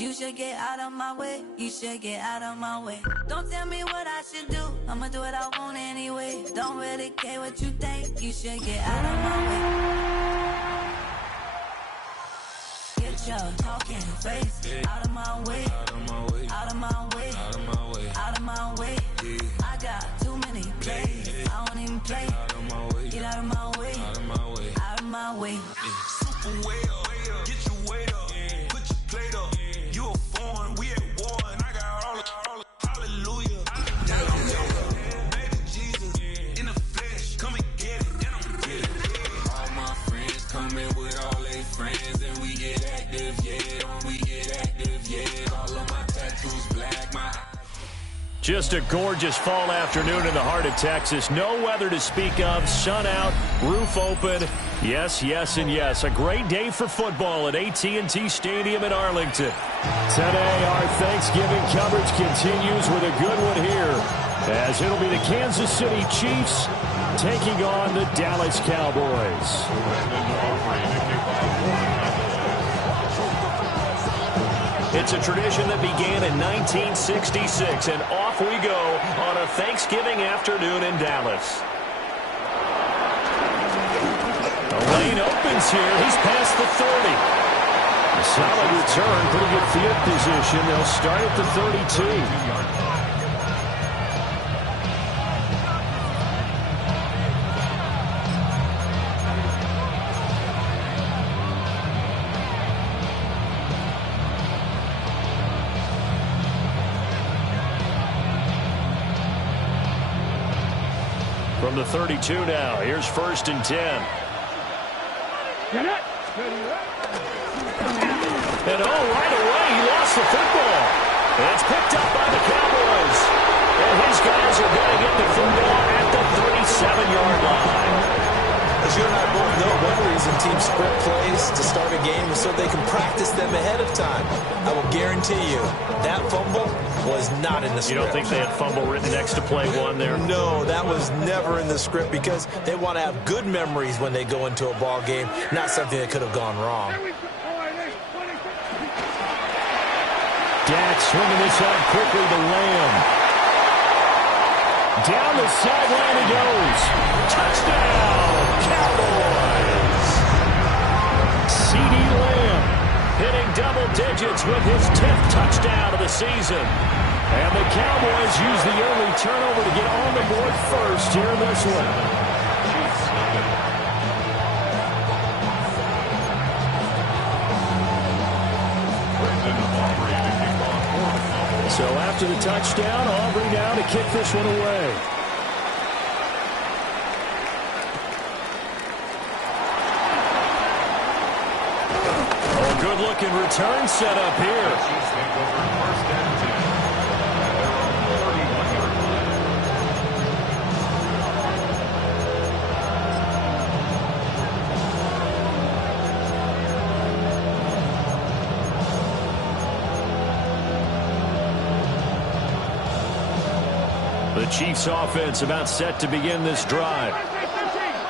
You should get out of my way. You should get out of my way. Don't tell me what I should do. I'ma do what I want anyway. Don't really care what you think. You should get out of my way. Get your talking face out of my way. Out of my way. Out of my way. Out of my way. Out of my way. I got too many plays. I don't even play. Out of my way. Get out of my way. Out of my way. Out of my way. Super way up. Get your weight up. Put your plate up. You a foreign. We at war. And I got all the hallelujah. Baby Jesus in the flesh. Come and get it. And I'm get it. All my friends coming with all their friends. And we get active, yeah. We get active, yeah. All of my tattoos black. My Just a gorgeous fall afternoon in the heart of Texas. No weather to speak of. Sun out, roof open. Yes, yes, and yes. A great day for football at AT&T Stadium in Arlington. Today, our Thanksgiving coverage continues with a good one here, as it'll be the Kansas City Chiefs taking on the Dallas Cowboys. It's a tradition that began in 1966, and off we go on a Thanksgiving afternoon in Dallas. The lane opens here. He's past the 30. A solid return, pretty good field position. They'll start at the 32. From the 32 now, here's 1st and 10. And right away, he lost the football. And it's picked up by the Cowboys. And his guys are going to get the football at the 37-yard line. As you and I both know, one reason teams script plays to start a game is so they can practice them ahead of time. I will guarantee you that fumble was not in the script. You don't think they had fumble written next to play one there? No, that was never in the script because they want to have good memories when they go into a ball game, not something that could have gone wrong. Dak swinging this out quickly to Lamb. Down the sideline he goes. Touchdown, Cowboys! C.D. Lamb hitting double digits with his 10th touchdown of the season. And the Cowboys use the early turnover to get on the board first here in this one. So after the touchdown, Aubrey now to kick this one away. Oh, good-looking return set up here. The Chiefs offense about set to begin this drive.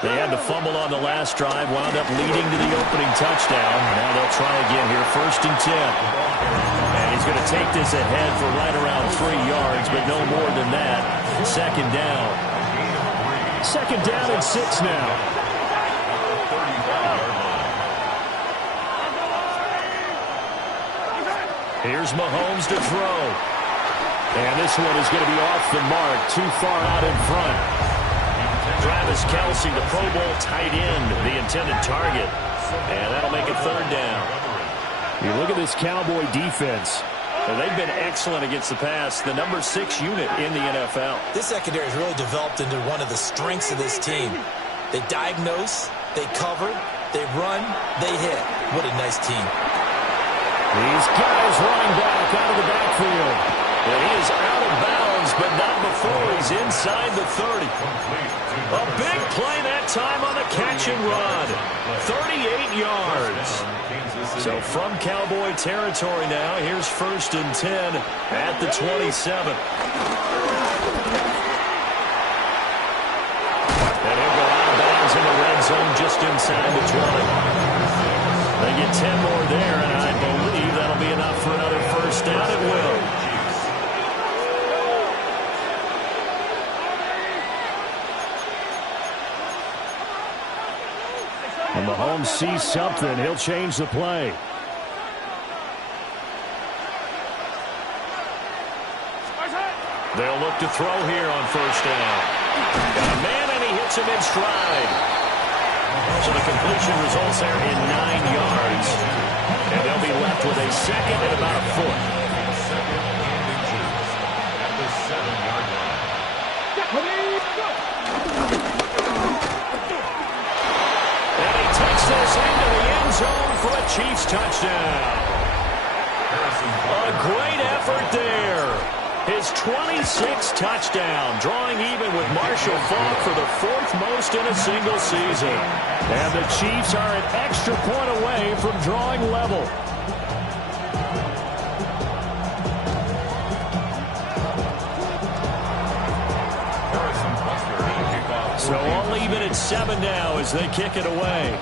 They had to fumble on the last drive, wound up leading to the opening touchdown. Now they'll try again here, 1st and 10. And he's going to take this ahead for right around 3 yards, but no more than that. 2nd down. 2nd down and 6 now. Here's Mahomes to throw. And this one is going to be off the mark, too far out in front. Travis Kelce, the Pro Bowl tight end, the intended target. And that'll make it 3rd down. You look at this Cowboy defense. They've been excellent against the pass, the number 6 unit in the NFL. This secondary has really developed into one of the strengths of this team. They diagnose, they cover, they run, they hit. What a nice team. These guys running back out of the backfield. And he is out of bounds, but not before he's inside the 30. A big play that time on the catch and run. 38 yards. So from Cowboy territory now, here's 1st and 10 at the 27. And he'll go out of bounds in the red zone just inside the 20. They get 10 more there, and I believe that'll be enough for another Mahomes sees something. He'll change the play. They'll look to throw here on first down. Got a man, and he hits him in stride. So the completion results there in 9 yards. And they'll be left with a second and about a foot. And he takes this into the end zone for a Chiefs touchdown. A great effort there. His 26th touchdown, drawing even with Marshall Faulk for the 4th most in a single season. And the Chiefs are an extra point away from drawing level. So all even at 7 now as they kick it away.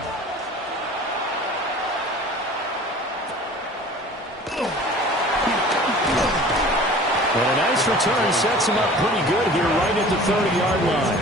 And a nice return sets him up pretty good here right at the 30-yard line.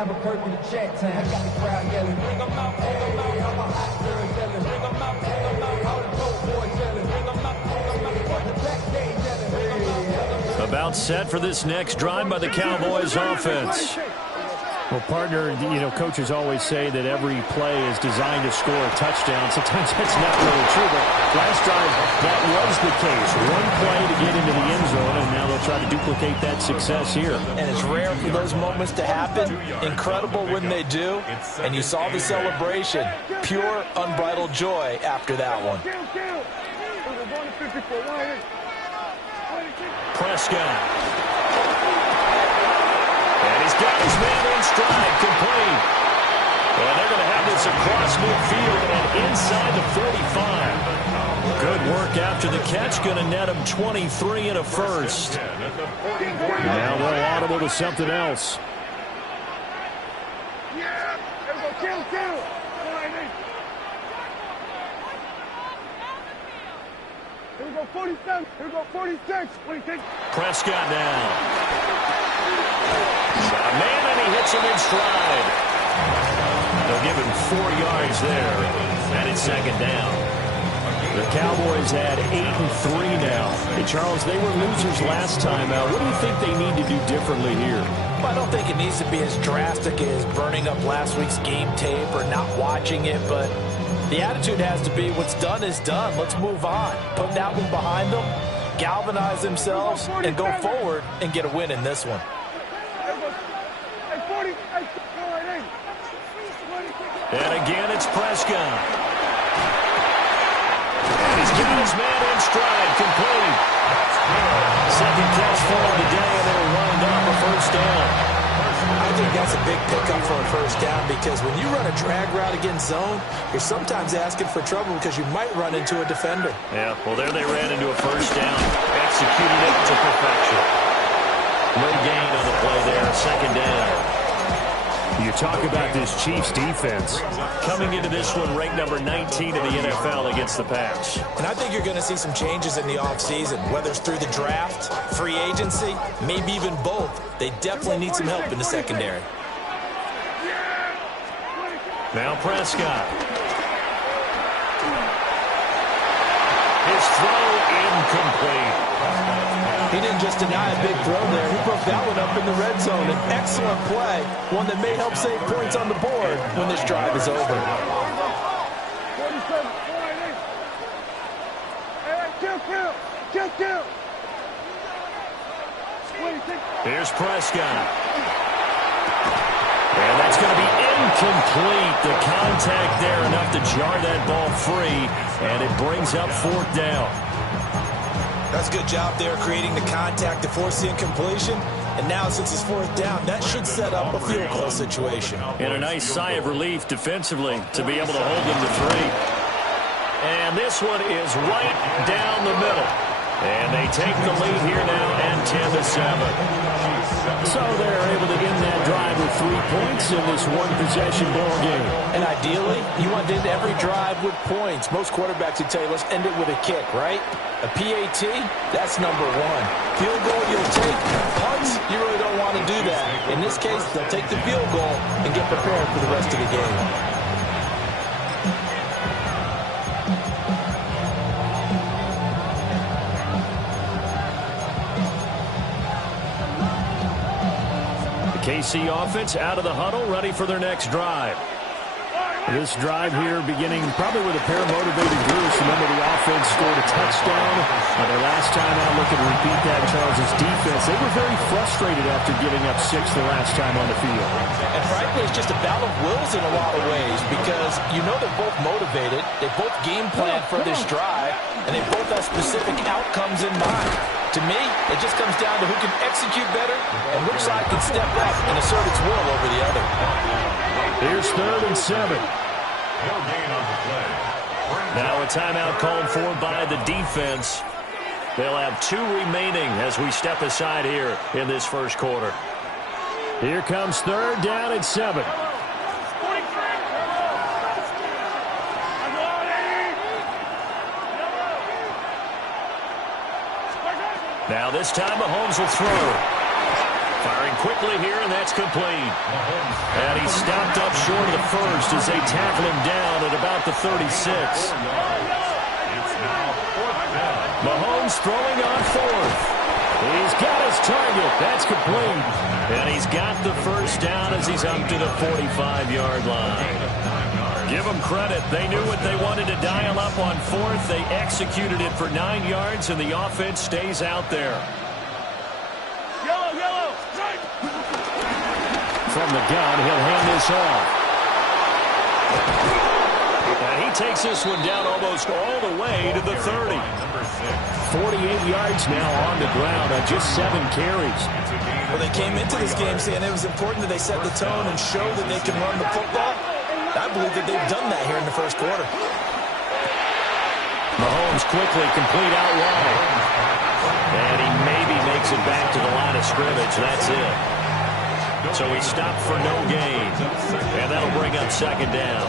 Albuquerque to Chat Town. I got the crowd yelling, bring them out, hey, I'm a hot girl yelling, bring them out, hey, all the dope boys yelling, bring them out, hey, the back day yelling, bring them out. About set for this next drive by the Cowboys offense. Well, partner, coaches always say that every play is designed to score a touchdown. Sometimes that's not really true, but last drive, that was the case. One play to get into the end zone, and now they'll try to duplicate that success here. And it's rare for those moments to happen. Incredible when they do. And you saw the celebration. Pure, unbridled joy after that one. Prescott. And he's got his man in stride, complete. And they're going to have this across midfield and inside the 45. Good work after the catch, going to net him 23 and a first. Now they'll audible to something else. Here we go, 47. Here we go, 46. Prescott now. Got a man, and he hits him in stride. They'll give him 4 yards there, and it's second down. The Cowboys had 8-3 now. Hey, Charles, they were losers last time out. What do you think they need to do differently here? Well, I don't think it needs to be as drastic as burning up last week's game tape or not watching it, but the attitude has to be what's done is done. Let's move on. Put that one behind them, galvanize themselves, and go forward and get a win in this one. And again, it's Prescott. And he's got his man in stride, complete. Second catch for him today, and they'll wind up a first down. I think that's a big pickup for a first down because when you run a drag route against zone, you're sometimes asking for trouble because you might run into a defender. Yeah, well, there they ran into a first down. Executed it to perfection. No gain on the play there, second down. You talk about this Chiefs defense. Coming into this one, ranked number 19 in the NFL against the pass. And I think you're going to see some changes in the offseason, whether it's through the draft, free agency, maybe even both. They definitely need some help in the secondary. Now Prescott. His throw incomplete. He didn't just deny a big throw there. He broke that one up in the red zone. An excellent play, one that may help save points on the board when this drive is over. Here's Prescott. And that's going to be incomplete. The contact there enough to jar that ball free, and it brings up fourth down. That's a good job there creating the contact to force the incompletion. And now since it's fourth down, that should set up a field goal situation. And a nice sigh of relief defensively to be able to hold them to 3. And this one is right down the middle. And they take the lead here now at 10-7. So they're able to end that drive with 3 points in this one-possession ball game. And ideally, you want to end every drive with points. Most quarterbacks would tell you, let's end it with a kick, right? A PAT, that's number one. Field goal, you'll take. Punts, you really don't want to do that. In this case, they'll take the field goal and get prepared for the rest of the game. KC offense out of the huddle, ready for their next drive. This drive here beginning probably with a pair of motivated groups. Remember, the offense scored a touchdown. Their last time out, looking to repeat that, Charles' defense. They were very frustrated after giving up 6 the last time on the field. And frankly, it's just a battle of wills in a lot of ways because you know they're both motivated. They both game plan for this drive, and they both have specific outcomes in mind. To me, it just comes down to who can execute better and which side can step up and assert its will over the other. Here's 3rd and 7. Now a timeout called for by the defense. They'll have 2 remaining as we step aside here in this first quarter. Here comes 3rd down and 7. Now this time Mahomes will throw. Firing quickly here, and that's complete. And he's stopped up short of the first as they tackle him down at about the 36. Mahomes throwing on 4th. He's got his target. That's complete. And he's got the first down as he's up to the 45-yard line. Give them credit. They knew what they wanted to dial up on 4th. They executed it for 9 yards, and the offense stays out there. Yellow. From the gun, he'll hand this off. And he takes this one down almost all the way to the 30. 48 yards now on the ground on just 7 carries. Well, they came into this game saying it was important that they set the tone and show that they can run the football. I believe that they've done that here in the first quarter. Mahomes quickly complete out wide. And he maybe makes it back to the line of scrimmage. That's it. So he stopped for no gain. And that'll bring up 2nd down.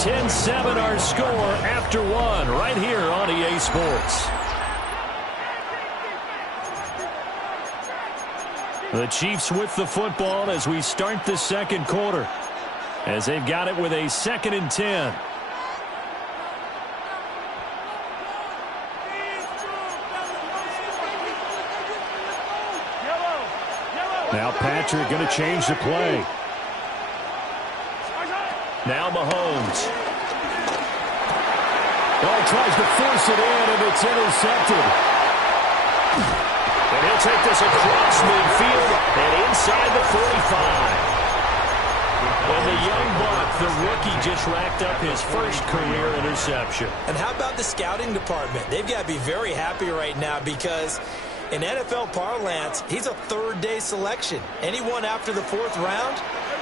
10-7 our score after 1 right here on EA Sports. The Chiefs with the football as we start the second quarter, as they've got it with a 2nd and 10. Now Patrick going to change the play. Now Mahomes. Oh, tries to force it in, and it's intercepted. And he'll take this across midfield and inside the 45. And the young buck, the rookie, just racked up his first career interception. And how about the scouting department? They've got to be very happy right now because in NFL parlance, he's a 3rd-day selection. Anyone after the 4th round,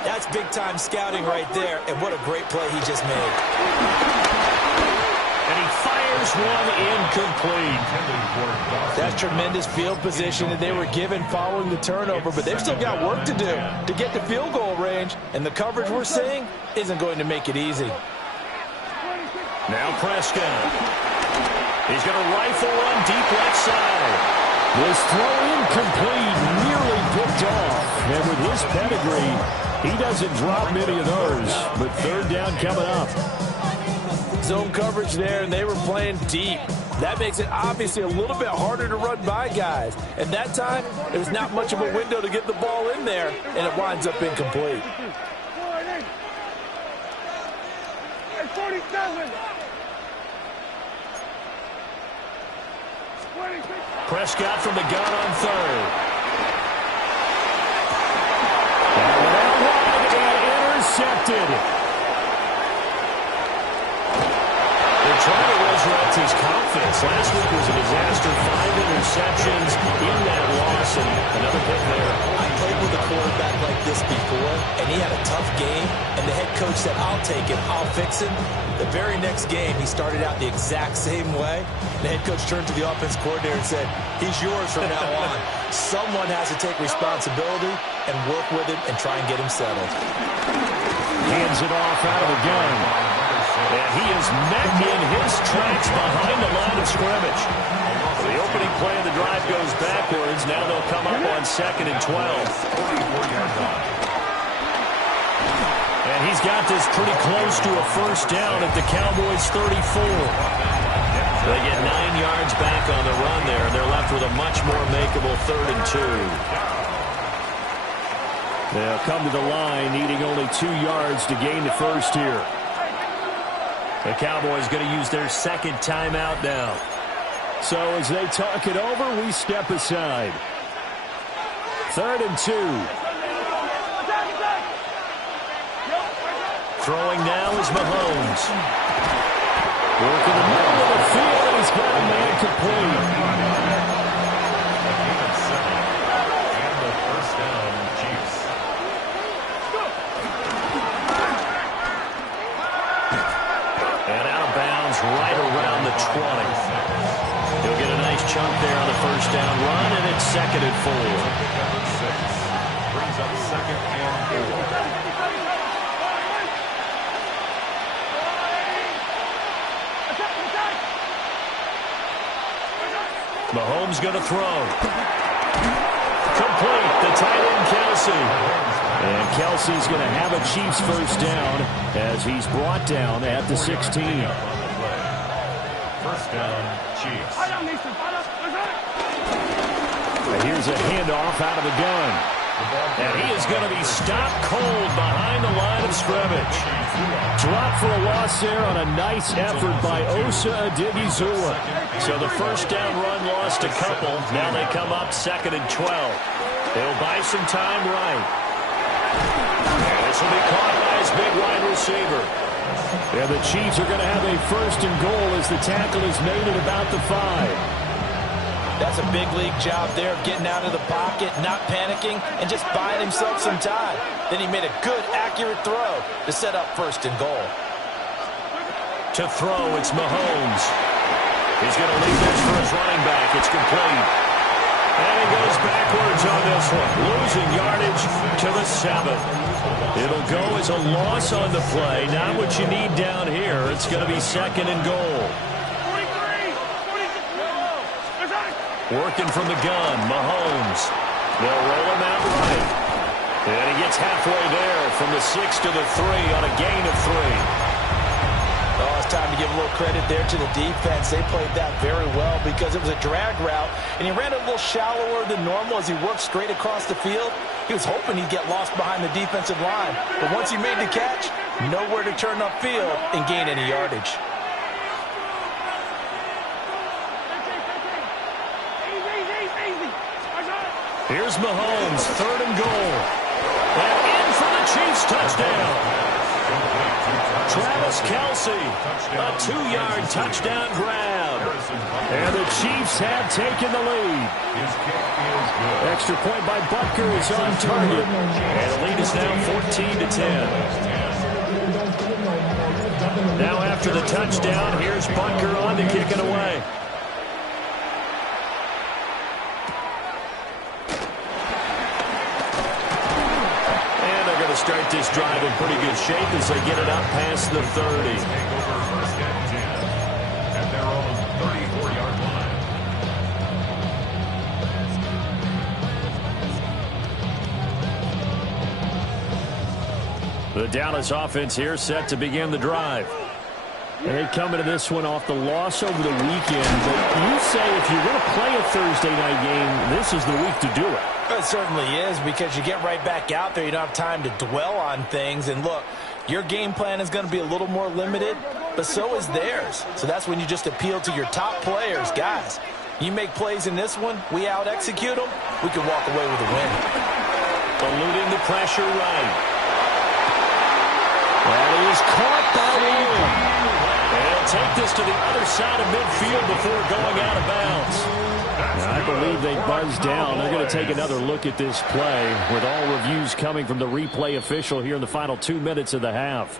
that's big-time scouting right there. And what a great play he just made. And he fires one incomplete. That's tremendous field position that they were given following the turnover, but they've still got work to do to get to field goal range, and the coverage we're seeing isn't going to make it easy. Now Prescott. He's going to rifle one deep left side. This throw incomplete, nearly picked off. And with his pedigree, he doesn't drop many of those, but 3rd down coming up. Zone coverage there, and they were playing deep. That makes it obviously a little bit harder to run by guys. And that time, there was not much of a window to get the ball in there, and it winds up incomplete. 47. Prescott from the gun on 3rd. And out wide and intercepted. They're trying to resurrect his confidence? Last week was a disaster. 5 interceptions in that loss, and another pick there. I played with a quarterback like this before, and he had a tough game, and the head coach said, I'll take him, I'll fix him. The very next game, he started out the exact same way. The head coach turned to the offense coordinator and said, he's yours from now on. Someone has to take responsibility and work with him and try and get him settled. Hands it off out of the gun. And he is met in his tracks behind the line of scrimmage. The opening play of the drive goes backwards. Now they'll come up on 2nd and 12. And he's got this pretty close to a first down at the Cowboys' 34. They get 9 yards back on the run there, and they're left with a much more makeable 3rd and 2. They'll come to the line, needing only 2 yards to gain the first here. The Cowboys going to use their second timeout now. So as they talk it over, we step aside. 3rd and 2. Throwing now is Mahomes. Work in the middle of the field, and he's got a man complete. And the first down, Chiefs. And out of bounds right around the 20. He'll get a nice chunk there on the first down run, and it's 2nd and 4. Brings up 2nd and 4. Mahomes going to throw. Complete. The tight end, Kelsey. And Kelsey's going to have a Chiefs first down as he's brought down at the 16. First down, Chiefs. And here's a handoff out of the gun. And he is going to be stopped cold behind the line of scrimmage. Dropped for a loss there on a nice effort by Osa Odighizuwa. So the first down run lost a couple. Now they come up 2nd and 12. They'll buy some time right. And this will be caught by his big wide receiver. Yeah, the Chiefs are going to have a 1st and goal as the tackle is made at about the 5. That's a big league job there of getting out of the pocket, not panicking, and just buying himself some time. Then he made a good, accurate throw to set up 1st and goal. To throw, it's Mahomes. He's going to leave this for his running back. It's complete. And he goes backwards on this one, losing yardage to the 7. It'll go as a loss on the play. Not what you need down here. It's going to be 2nd and goal. Working from the gun, Mahomes. They'll roll him out right. And he gets halfway there from the 6 to the 3 on a gain of 3. Oh, it's time to give a little credit there to the defense. They played that very well because it was a drag route, and he ran a little shallower than normal as he worked straight across the field. He was hoping he'd get lost behind the defensive line. But once he made the catch, nowhere to turn upfield and gain any yardage. Here's Mahomes, 3rd and goal. And in for the Chiefs touchdown. Travis Kelsey, a 2-yard touchdown grab. And the Chiefs have taken the lead. Extra point by Butker is on target. And the lead is now 14-10. Now after the touchdown, here's Butker on to kick it away. Start this drive in pretty good shape as they get it up past the 30. Take over 1st and 10 at their own 34-yard line. The Dallas offense here set to begin the drive. They come into this one off the loss over the weekend. But you say if you're going to play a Thursday night game, this is the week to do it. It certainly is, because you get right back out there. You don't have time to dwell on things. And look, your game plan is going to be a little more limited, but so is theirs. So that's when you just appeal to your top players. Guys, you make plays in this one, we out-execute them, we can walk away with a win. Eluding the pressure right. And he is caught by Williams. They'll take this to the other side of midfield before going out of bounds. Now, I believe they buzzed down. They're going to take another look at this play with all reviews coming from the replay official here in the final 2 minutes of the half.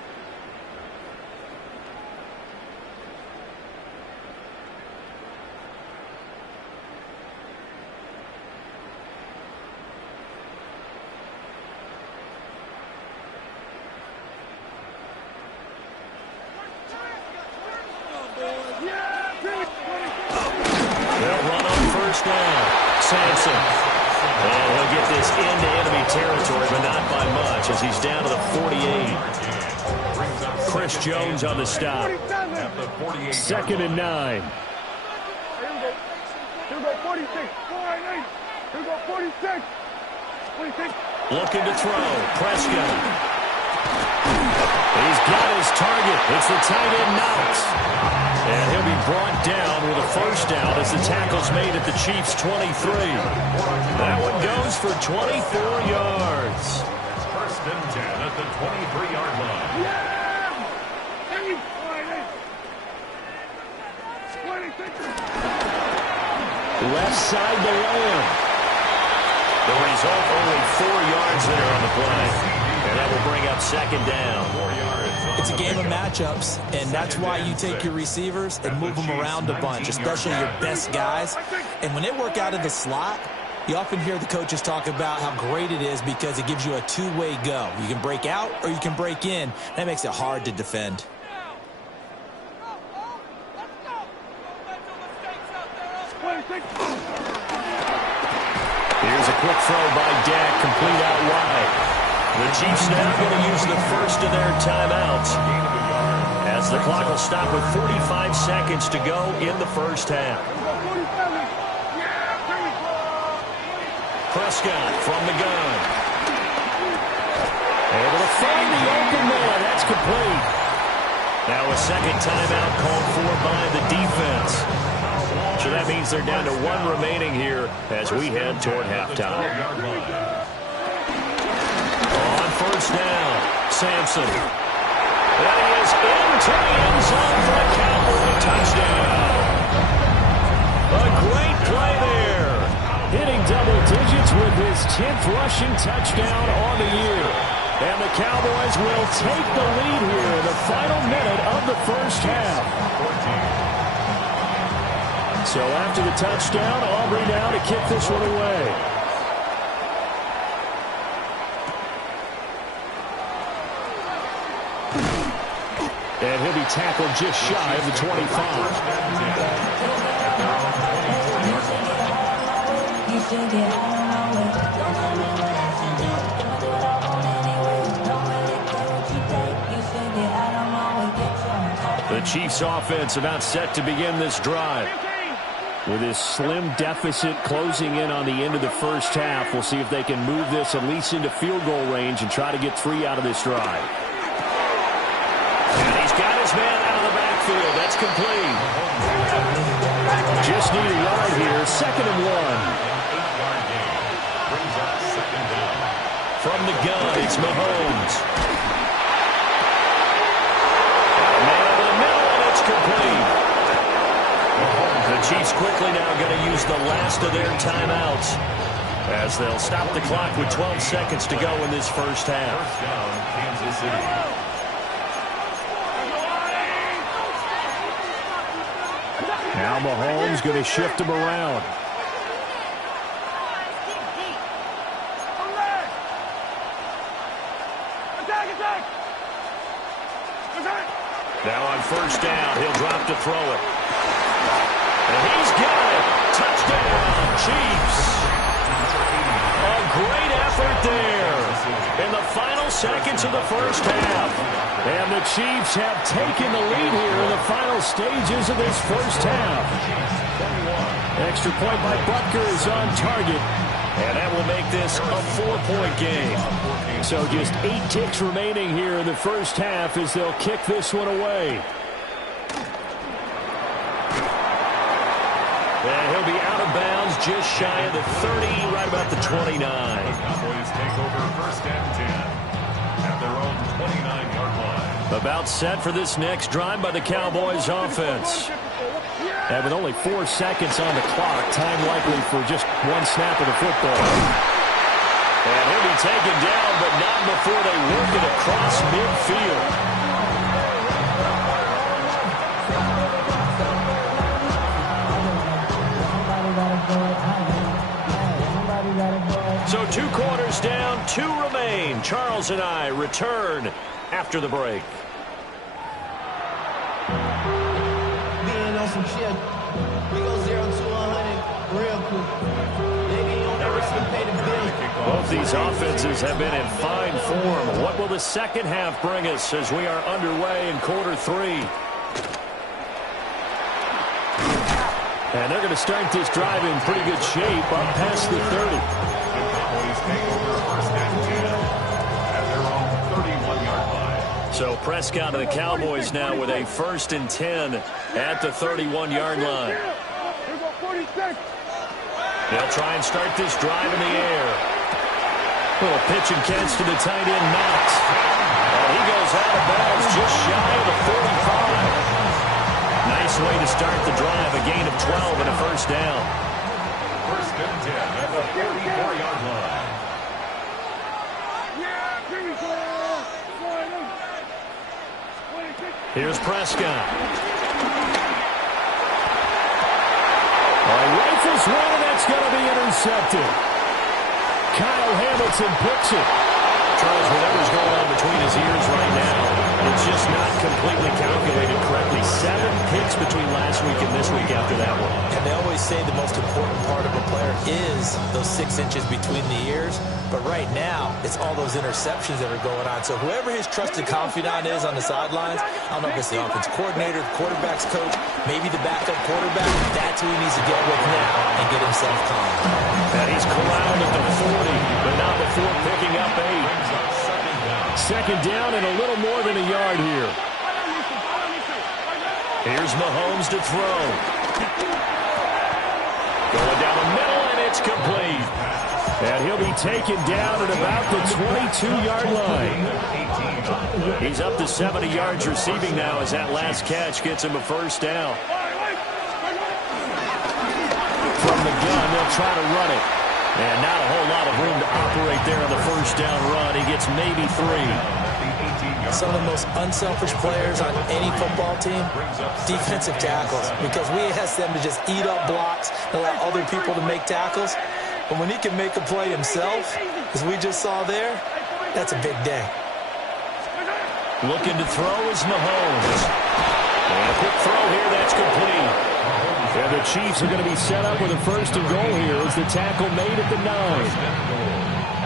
Sampson. And he'll get this into enemy territory, but not by much as he's down to the 48. Chris Jones on the stop. 2nd and 9. Here we go, 46. 4-8. Here we go, 46. 46. Looking to throw. Prescott. He's got his target. It's the tight end Knox. And he'll be brought down with a first down as the tackle's made at the Chiefs' 23. That one goes for 24 yards. 1st and 10 at the 23-yard line. Left side to Lamb. The result, only 4 yards there on the play. And that will bring up 2nd down. It's a game of matchups, and that's why you take your receivers and move them around a bunch, especially your best guys. And when they work out of the slot, you often hear the coaches talk about how great it is because it gives you a two-way go. You can break out or you can break in. That makes it hard to defend. Here's a quick throw by Dak, complete out wide. The Chiefs now going to use the first of their timeouts as the clock will stop with 45 seconds to go in the first half. Prescott from the gun. Able to find the open man. That's complete. Now a second timeout called for by the defense. So that means they're down to 1 remaining here as we head toward halftime. On first down, Sampson. And he is into the end zone for a Cowboy touchdown. A great play there. Hitting double digits with his 10th rushing touchdown on the year. And the Cowboys will take the lead here in the final minute of the first half. So after the touchdown, Aubrey now to kick this one away. And he'll be tackled just shy of the 25. The Chiefs offense about set to begin this drive. With his slim deficit closing in on the end of the first half, we'll see if they can move this at least into field goal range and try to get 3 out of this drive. And he's got his man out of the backfield. That's complete. Just need a yard here. 2nd and 1. From the gun, it's Mahomes. Man over the middle, and it's complete. The Chiefs quickly now going to use the last of their timeouts as they'll stop the clock with 12 seconds to go in this first half. First down, Kansas City. Now Mahomes going to shift him around. Now on first down, he'll drop to throw it. And he's got it. Touchdown, Chiefs. A great effort there in the final seconds of the first half. And the Chiefs have taken the lead here in the final stages of this first half. Extra point by Butker is on target. And that will make this a 4-point game. So just 8 ticks remaining here in the first half as they'll kick this one away. And he'll be out of bounds just shy of the 30, right about the 29. Cowboys take over 1st and 10 at their own 29-yard line. About set for this next drive by the Cowboys offense. And with only 4 seconds on the clock, time likely for just one snap of the football. And he'll be taken down, but not before they work it across midfield. So 2 quarters down, 2 remain. Charles and I return after the break. Being on some shit, we go 0 to 100 real quick. Maybe you don't ever see pay the bill. Both these offenses have been in fine form. What will the second half bring us as we are underway in quarter 3? And they're going to start this drive in pretty good shape up past the 30. So Prescott and the Cowboys now with a 1st and 10 at the 31-yard line. They'll try and start this drive in the air. Little pitch and catch to the tight end, Knox. And he goes out of bounds just shy of the 45. Nice way to start the drive, a gain of 12 and a 1st down. 1st and 10 at the 44-yard line. Here's Prescott. Rifles one, and that's going to be intercepted. Kyle Hamilton picks it. Charles, whatever's going on between his ears right now, it's just not completely calculated correctly. 7 picks between last week and this week after that one. And they always say the most important part of a player is those 6 inches between the ears. But right now, it's all those interceptions that are going on. So whoever his trusted confidant is on the sidelines, I don't know if it's the offense coordinator, the quarterback's coach, maybe the backup quarterback, that's who he needs to get with now and get himself calm. And he's corralled at the 40, but not before picking up 8. 2nd down and a little more than a yard here. Here's Mahomes to throw. Going down the middle, and it's complete. And he'll be taken down at about the 22-yard line. He's up to 70 yards receiving now as that last catch gets him a 1st down. From the gun, they'll try to run it. And not a whole lot of room to operate there on the 1st down run. He gets maybe 3. Some of the most unselfish players on any football team, defensive tackles, because we ask them to just eat up blocks and allow other people to make tackles. But when he can make a play himself, as we just saw there, that's a big day. Looking to throw is Mahomes. And a quick throw here, that's complete. And the Chiefs are going to be set up with a 1st and goal here as the tackle made at the 9.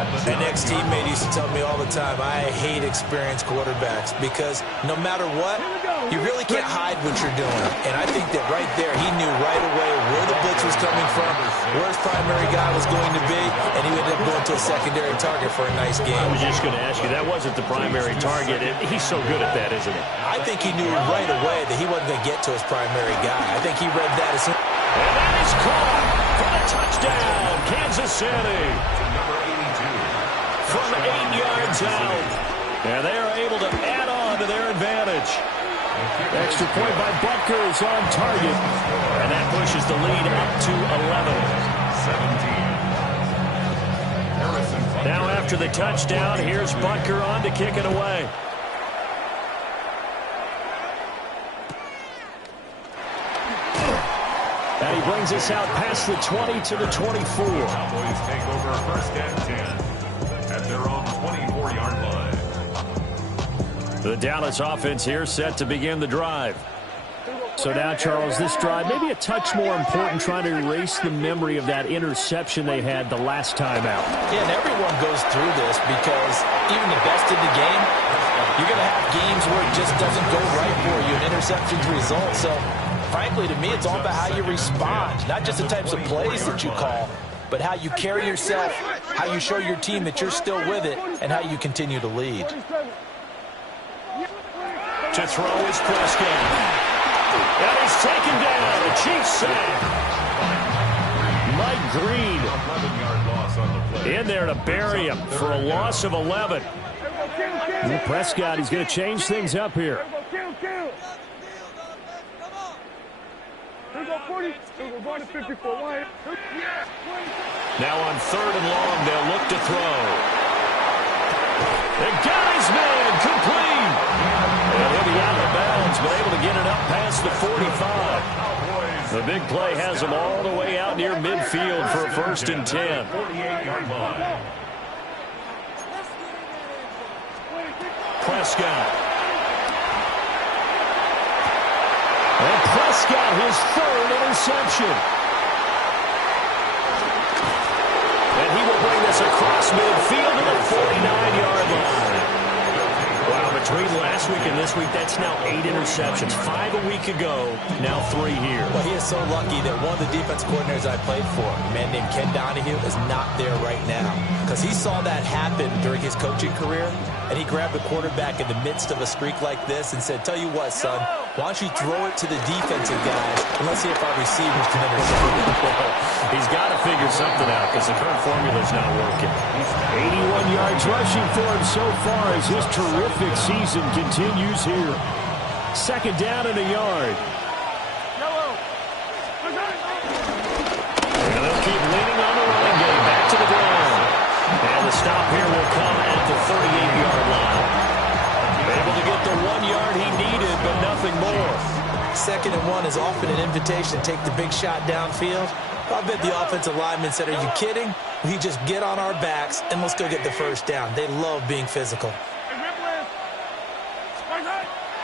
An ex-teammate used to tell me all the time, I hate experienced quarterbacks because no matter what, you really can't hide what you're doing. And I think that right there, he knew right away where the blitz was coming from, where his primary guy was going to be, and he ended up going to a secondary target for a nice game. I was just going to ask you, that wasn't the primary target. He's so good at that, isn't he? I think he knew right away that he wasn't going to get to his primary guy. I think he read that as soon. And that is caught for the touchdown, Kansas City. From 8 yards out. And they are able to add on to their advantage. Extra point by Butker is on target. And that pushes the lead up to 11. Now after the touchdown, here's Butker on to kick it away. And he brings us out past the 20 to the 24. Cowboys take over 1st and 10 at their own 24-yard line. The Dallas offense here set to begin the drive. So now, Charles, this drive maybe a touch more important, trying to erase the memory of that interception they had the last time out. Yeah, and everyone goes through this because even the best in the game, you're going to have games where it just doesn't go right for you, and interceptions result. So, frankly, to me, it's all about how you respond, not just the types of plays that you call, but how you carry yourself, how you show your team that you're still with it, and how you continue to lead. To throw is Prescott. And he's taken down. The Chiefs sack. Mike Green 11-yard loss on the play. in there to bury him for a loss of 11. And Prescott, he's going to change things up here. Now on 3rd and long, they'll look to throw. And got his man, complete. And he'll be out of bounds, but able to get it up past the 45. The big play has him all the way out near midfield for a 1st and 10. 48-yard line. Prescott. And Prescott, his 3rd interception. And he will bring this across midfield to the 49-yard line. Wow, between last week and this week, that's now 8 interceptions. 5 a week ago, now 3 here. Well, he is so lucky that one of the defense coordinators I played for, a man named Ken Donahue, is not there right now. Because he saw that happen during his coaching career, and he grabbed the quarterback in the midst of a streak like this and said, tell you what, son, why don't you throw it to the defensive guys, and let's see if our receivers can intercept. He's got to figure something out because the current formula's not working. 81 yards rushing for him so far as his terrific season continues here. 2nd down and a yard. And they'll keep leaning on the running game. Back to the ground. And the stop here will come at the 38-yard line. Able to get the 1 yard he needed, but nothing more. 2nd and 1 is often an invitation to take the big shot downfield. I bet the offensive lineman said, are you kidding? We just get on our backs and let's go get the 1st down. They love being physical.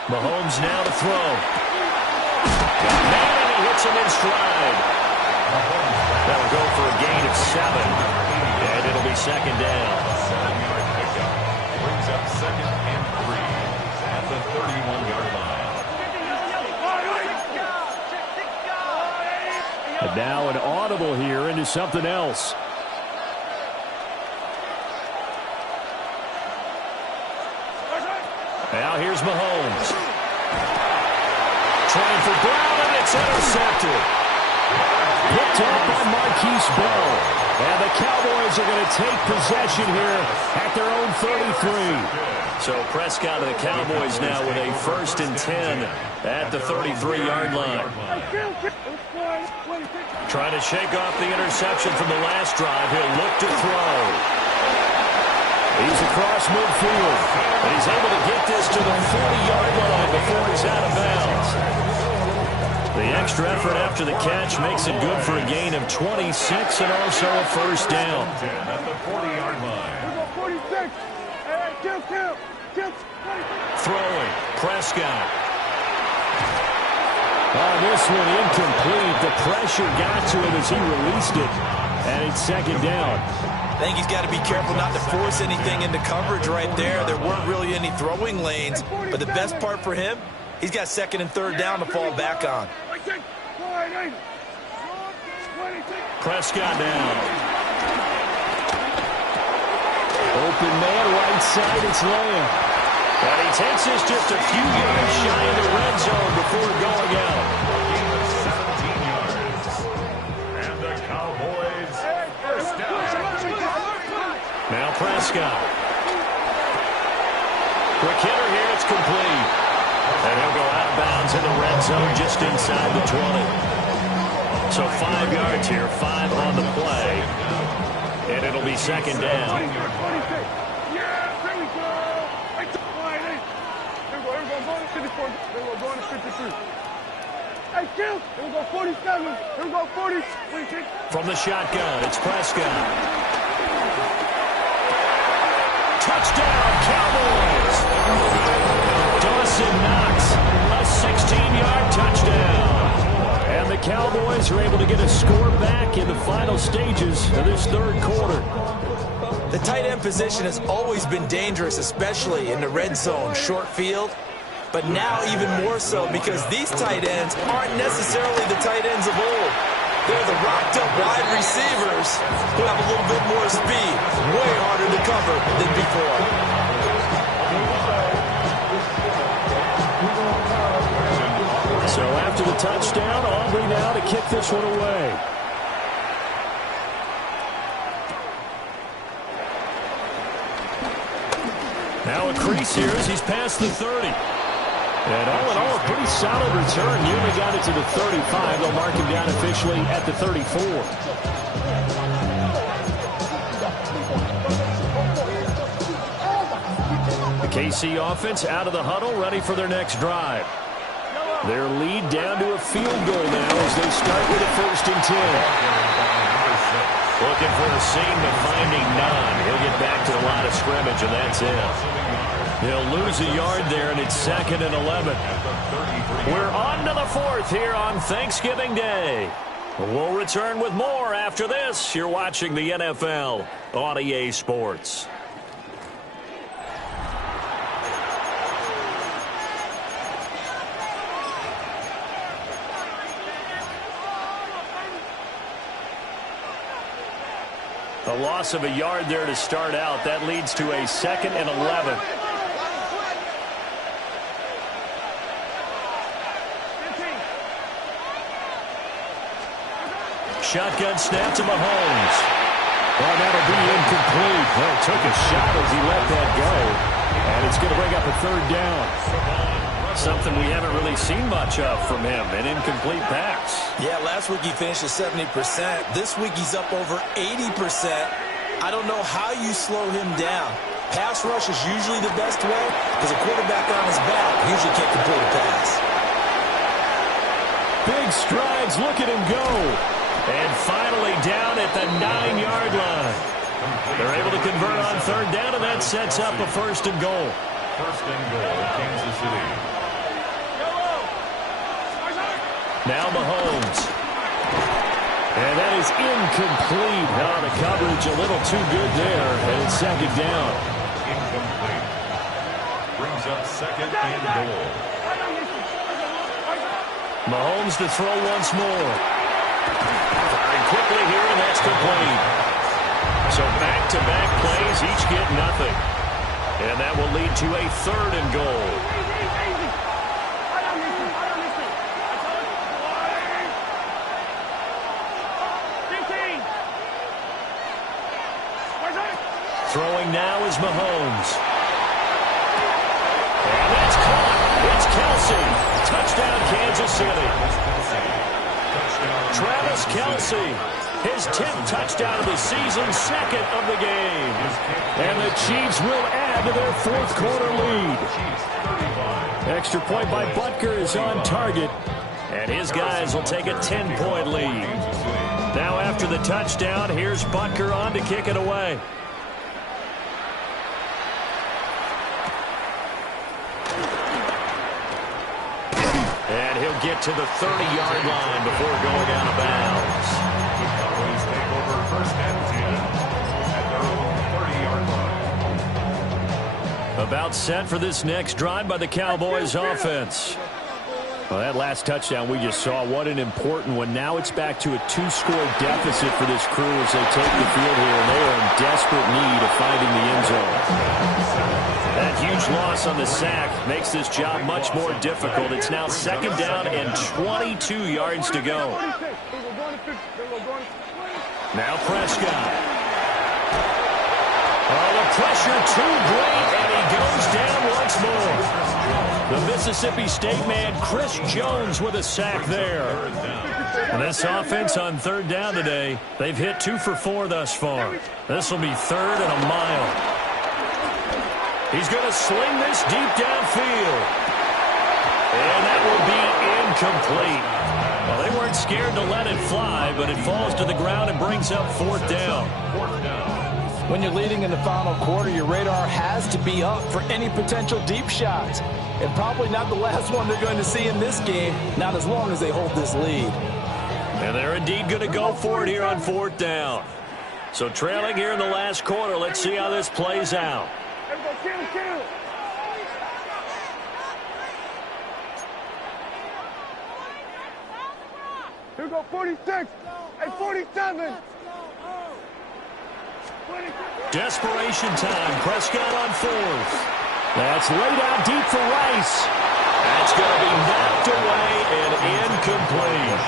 Mahomes now to throw. Man, and he hits him in stride. That'll go for a gain of 7. And it'll be 2nd down. 7-yard pickup. Brings up 2nd and 3 at the 31-yard line. And now an audible here into something else. Now here's Mahomes. Trying for Brown, and it's intercepted. Picked up by Marquise Bell. And the Cowboys are going to take possession here at their own 33. So Prescott and the Cowboys now with a 1st and 10 at the 33-yard line. Trying to shake off the interception from the last drive. He'll look to throw. He's across midfield. And he's able to get this to the 40-yard line before he's out of bounds. The extra effort after the catch makes it good for a gain of 26 and also a 1st down. At the 40-yard line. Throwing. Prescott. On this one, incomplete. The pressure got to him as he released it. And it's 2nd down. I think he's got to be careful not to force anything into coverage right there. There weren't really any throwing lanes. But the best part for him, he's got 2nd and 3rd down to fall back on. Prescott down. Open man, right side, it's Lamb. And he takes this just a few yards shy of the red zone before going out. 17 yards. And the Cowboys 1st down. Now Prescott. Quick hitter here, it's complete. And he'll go out of bounds in the red zone just inside the 20. So 5 yards here, 5 on the play. And it'll be 2nd down. From the shotgun, it's Prescott. Touchdown, Cowboys! Dawson Knox, a 16-yard touchdown. And the Cowboys are able to get a score back in the final stages of this 3rd quarter. The tight end position has always been dangerous, especially in the red zone, short field. But now even more so because these tight ends aren't necessarily the tight ends of old. They're the rocked-up wide receivers who have a little bit more speed, way harder to cover than before. So after the touchdown, Aubrey now to kick this one away. Now draw a crease here as he's past the 30. And all in all, a pretty solid return. Nearly got it to the 35. They'll mark him down officially at the 34. The KC offense out of the huddle, ready for their next drive. Their lead down to a field goal now as they start with a 1st and 10. Looking for a seam, but finding none. He'll get back to the line of scrimmage, and that's it. He'll lose a yard there, and it's 2nd and 11. We're on to the 4th here on Thanksgiving Day. We'll return with more after this. You're watching the NFL on EA Sports. A loss of a yard there to start out. That leads to a 2nd and 11. Shotgun snap to Mahomes. Well, that'll be incomplete. Well, he took a shot as he let that go. And it's going to bring up a 3rd down. Something we haven't really seen much of from him, an incomplete pass. Yeah, last week he finished at 70%. This week he's up over 80%. I don't know how you slow him down. Pass rush is usually the best way because a quarterback on his back usually can't complete a pass. Big strides, look at him go. And finally down at the 9-yard line. They're able to convert on 3rd down, and that sets up a 1st and goal. 1st and goal, Kansas City. Now Mahomes. And that is incomplete. Oh, the coverage a little too good there. And it's 2nd down. Incomplete. Brings up 2nd and goal. Mahomes to throw once more. Firing quickly here, and that's complete. So back-to-back plays, each get nothing. And that will lead to a 3rd and goal. Throwing now is Mahomes. And that's caught. It's Kelce. Touchdown, Kansas City. Travis Kelce, his 10th touchdown of the season, 2nd of the game. And the Chiefs will add to their 4th quarter lead. Extra point by Butker is on target. And his guys will take a 10-point lead. Now after the touchdown, here's Butker on to kick it away. And he'll get to the 30-yard line before going out of bounds. The Cowboys take over 1st and 10 at their own 30-yard line. About set for this next drive by the Cowboys offense. Well, that last touchdown we just saw, what an important one. Now it's back to a 2-score deficit for this crew as they take the field here, and they are in desperate need of finding the end zone. That huge loss on the sack makes this job much more difficult. It's now 2nd down and 22 yards to go. Now Prescott. Oh, the pressure too great, and he goes down once more. The Mississippi State man, Chris Jones, with a sack there. And this offense on 3rd down today, they've hit 2 for 4 thus far. This will be 3rd and a mile. He's going to sling this deep downfield. And that will be incomplete. Well, they weren't scared to let it fly, but it falls to the ground and brings up 4th down. When you're leading in the final quarter, your radar has to be up for any potential deep shots. And probably not the last one they're going to see in this game, not as long as they hold this lead. And they're indeed going to go for it here on 4th down. So trailing here in the last quarter, let's see how this plays out. Here we go, 46. Hey, 47. Desperation time. Prescott on 4th. That's laid out deep for Rice. That's going to be knocked away and incomplete.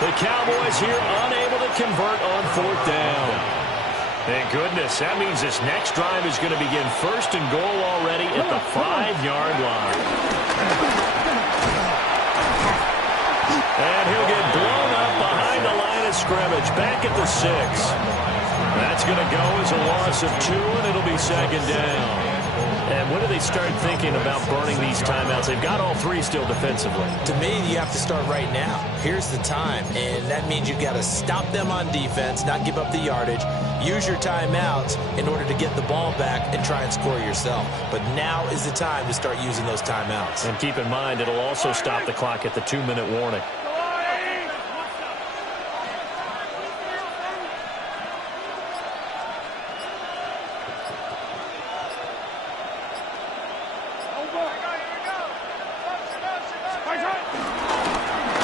The Cowboys here unable to convert on 4th down. Thank goodness. That means this next drive is going to begin first and goal already at the 5-yard line. And he'll get blown up behind the line of scrimmage. Back at the 6. That's going to go as a loss of 2, and it'll be second down. And when do they start thinking about burning these timeouts? They've got all 3 still defensively. To me, you have to start right now. Here's the time, and that means you've got to stop them on defense, not give up the yardage, use your timeouts in order to get the ball back and try and score yourself. But now is the time to start using those timeouts. And keep in mind, it'll also stop the clock at the 2-minute warning.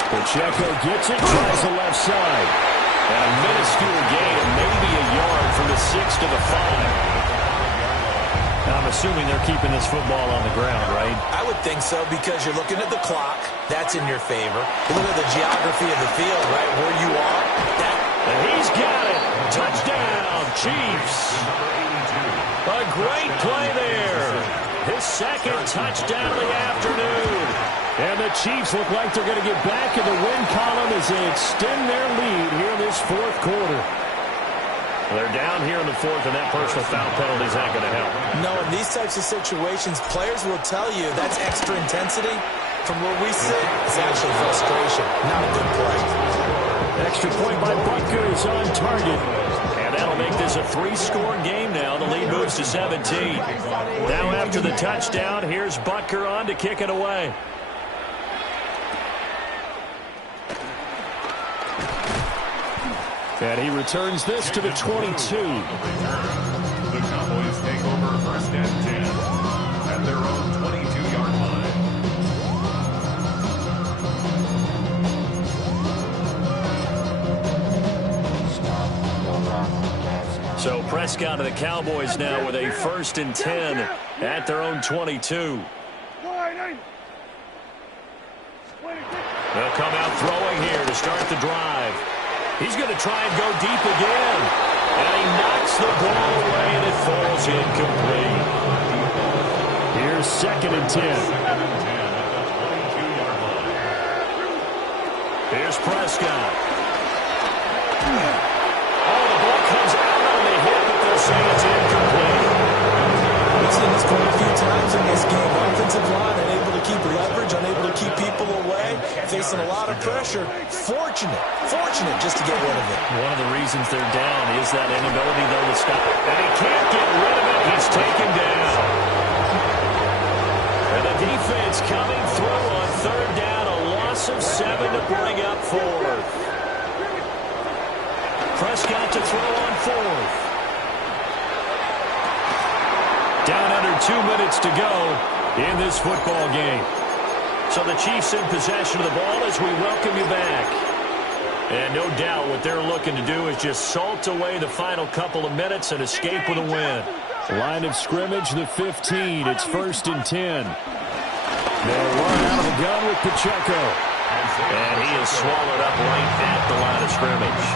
Pacheco gets it, tries the left side. And a minuscule gain of maybe a yard from the 6 to the 5. Now, I'm assuming they're keeping this football on the ground, right? I would think so because you're looking at the clock. That's in your favor. You look at the geography of the field, right, where you are. And he's got it. Touchdown, Chiefs. A great play there. His second touchdown of the afternoon. And the Chiefs look like they're going to get back in the win column as they extend their lead here in this fourth quarter. They're down here in the fourth, and that personal foul penalty is not going to help. No, in these types of situations, players will tell you that's extra intensity. From where we sit, it's actually frustration, not a good play. Extra point by Butker is on target. And that'll make this a 3-score game now. The lead moves to 17. Now after the touchdown, here's Butker on to kick it away. And he returns this to the 22. The Cowboys take over first and 10 at their own 22-yard line. So Prescott and the Cowboys now with a first and 10 at their own 22. They'll come out throwing here to start the drive. He's going to try and go deep again. And he knocks the ball away, and it falls incomplete. Here's second and 10. Here's Prescott. Oh, the ball comes out on the hip, but they'll say it's incomplete. We've seen this quite a few times in this game. Offensive line unable to keep leverage, unable to keep people away, facing a lot of pressure. Fortunate just to get rid of it. One of the reasons they're down is that inability, though, to stop it. And he can't get rid of it. He's taken down. And the defense coming through on third down. A loss of 7 to bring up fourth. Prescott to throw on fourth. Down under 2 minutes to go in this football game. So the Chiefs in possession of the ball as we welcome you back. And no doubt what they're looking to do is just salt away the final couple of minutes and escape with a win. Line of scrimmage, the 15. It's first and 10. They'll run out of the gun with Pacheco. And he is swallowed up right at the line of scrimmage.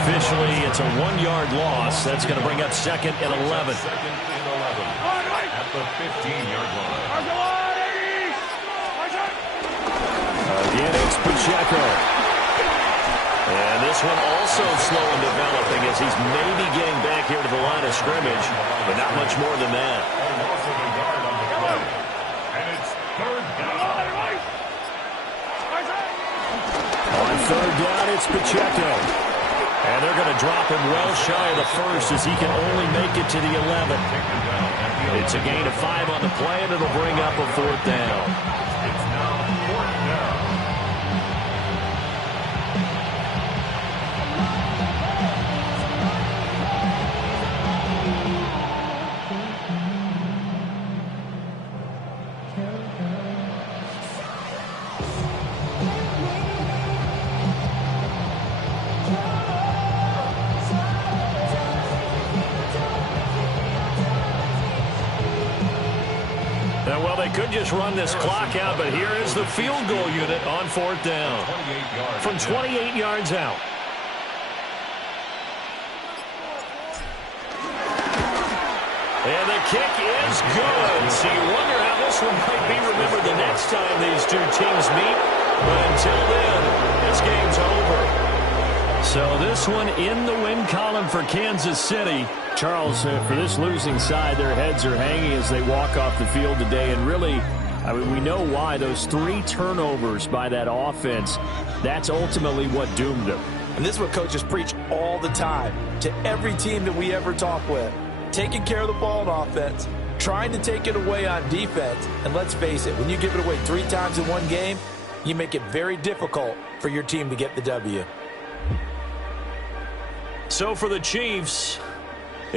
Officially, it's a 1-yard loss. That's going to bring up second and 11. At the 15-yard line. Again, it's Pacheco. And this one also slow in developing as he's maybe getting back here to the line of scrimmage, but not much more than that. And it's third down. On third down, it's Pacheco. And they're going to drop him well shy of the first as he can only make it to the 11. It's a gain of 5 on the play, and it'll bring up a fourth down. It's now fourth down. Well, they could just run this clock out, but here is the field goal unit on fourth down. From 28 yards out. And the kick is good. So you wonder how this one might be remembered the next time these two teams meet. But until then, this game's over. So this one in the win column for Kansas City. Charles, for this losing side, their heads are hanging as they walk off the field today. And really, I mean, we know why. Those 3 turnovers by that offense, that's ultimately what doomed them. And this is what coaches preach all the time to every team that we ever talk with. Taking care of the ball on offense, trying to take it away on defense. And let's face it, when you give it away 3 times in one game, you make it very difficult for your team to get the W. So for the Chiefs,